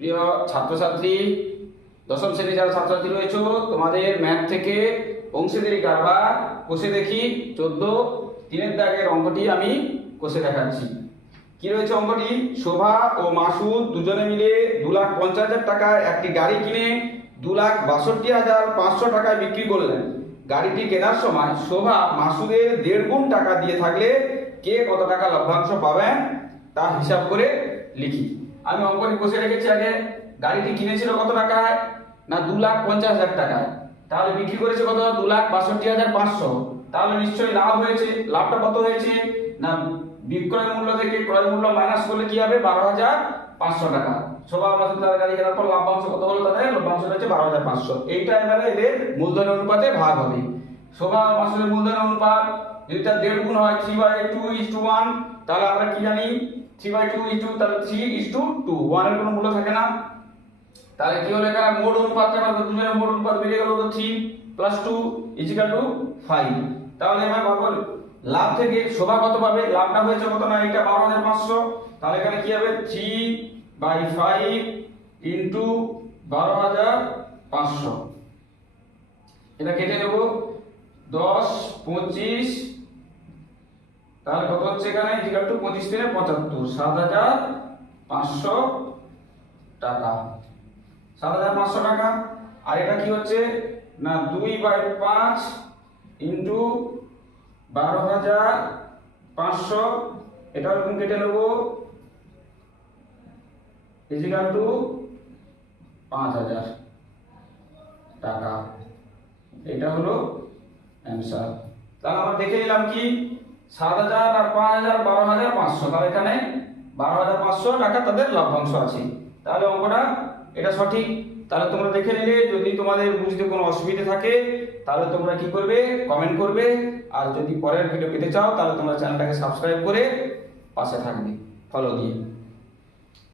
প্রিয় ছাত্রছাত্রী, দশম শ্রেণী যারা ছাত্রছাত্রী রয়েছে, তোমাদের ম্যাথ থেকে অংশীদারি কারবার কষে দেখি 14 তিনের দাগের অঙ্কটি আমি কষে দেখাচ্ছি। কি রয়েছে অঙ্কটি? শোভা ও মাসুদ দুজনে মিলে 2,50,000 টাকায় একটি গাড়ি কিনে 2,62,500 টাকায় বিক্রি করলেন। গাড়িটি কেনার সময় শোভা মাসুদের 1.5 গুণ টাকা দিয়ে থাকলে কে কত টাকা লভ্যাংশ পাবেন তা হিসাব করে লিখি। আমি অঙ্কটি কষে রেখেছি। আগে গাড়িটি কিনেছিল কত টাকায়? না 2,50,000 টাকায়। তাহলে বিক্রি করেছে কত? 2,62,500। তাহলে নিশ্চয়ই লাভ হয়েছে। লাভটা কত হয়েছে? না বিক্রয় মূল্য থেকে ক্রয় মূল্য মাইনাস করলে কি হবে? 12,500 টাকা। শোভা মাসুদ তার গাড়ি কেনার পর লাভ্যাংশ কত হলো? তাদের লভ্যাংশ হচ্ছে 12,500। এইটা এবারে এদের মূলধনের অনুপাতে ভাগ হবে। শোভা মাসুদের মূলধনের অনুপাত যদি তার 1.5 গুণ হয় 3/2:1, তাহলে আমরা কি জানি 3/2:2, তাহলে 3:2, 1 এর কোনো মূল্য থাকে না। তাহলে কি হলো? এখানে মোট অনুপাতটা আমরা দুজনের মোট অনুপাত বেরিয়ে গেল, তো 3 + 2 = 5। তাহলে এবার ভাগ করব লাভ থেকে শোভা কত পাবে? লাভটা হয়েছে কত? না এটা 12,500। তাহলে এখানে কি হবে? 3/5 × 12,500। এটা কেটে নেব 10, 25। তাহলে কত হচ্ছে এখানে? = 25 × 75, 7,500 টাকা। 7,500 টাকা। আর এটা কি হচ্ছে? না 2/5 × 12,500। এটা এরকম কেটে নেব = 5,000 টাকা। এটা হলো অ্যানসার। তাহলে আমরা দেখে নিলাম কি 7,000 আর 5,000 12,500। তাহলে এখানে 12,500 টাকা তাদের লভ্যাংশ আছে। তাহলে অঙ্কটা এটা সঠিক। তাহলে তোমরা দেখে নিলে। যদি তোমাদের বুঝতে কোনো অসুবিধা থাকে তাহলে তোমরা কি করবে? কমেন্ট করবে। আর যদি পরের ভিডিও পেতে চাও তাহলে তোমরা চ্যানেলটাকে সাবস্ক্রাইব করে পাশে থাকবে ফলো দিয়ে।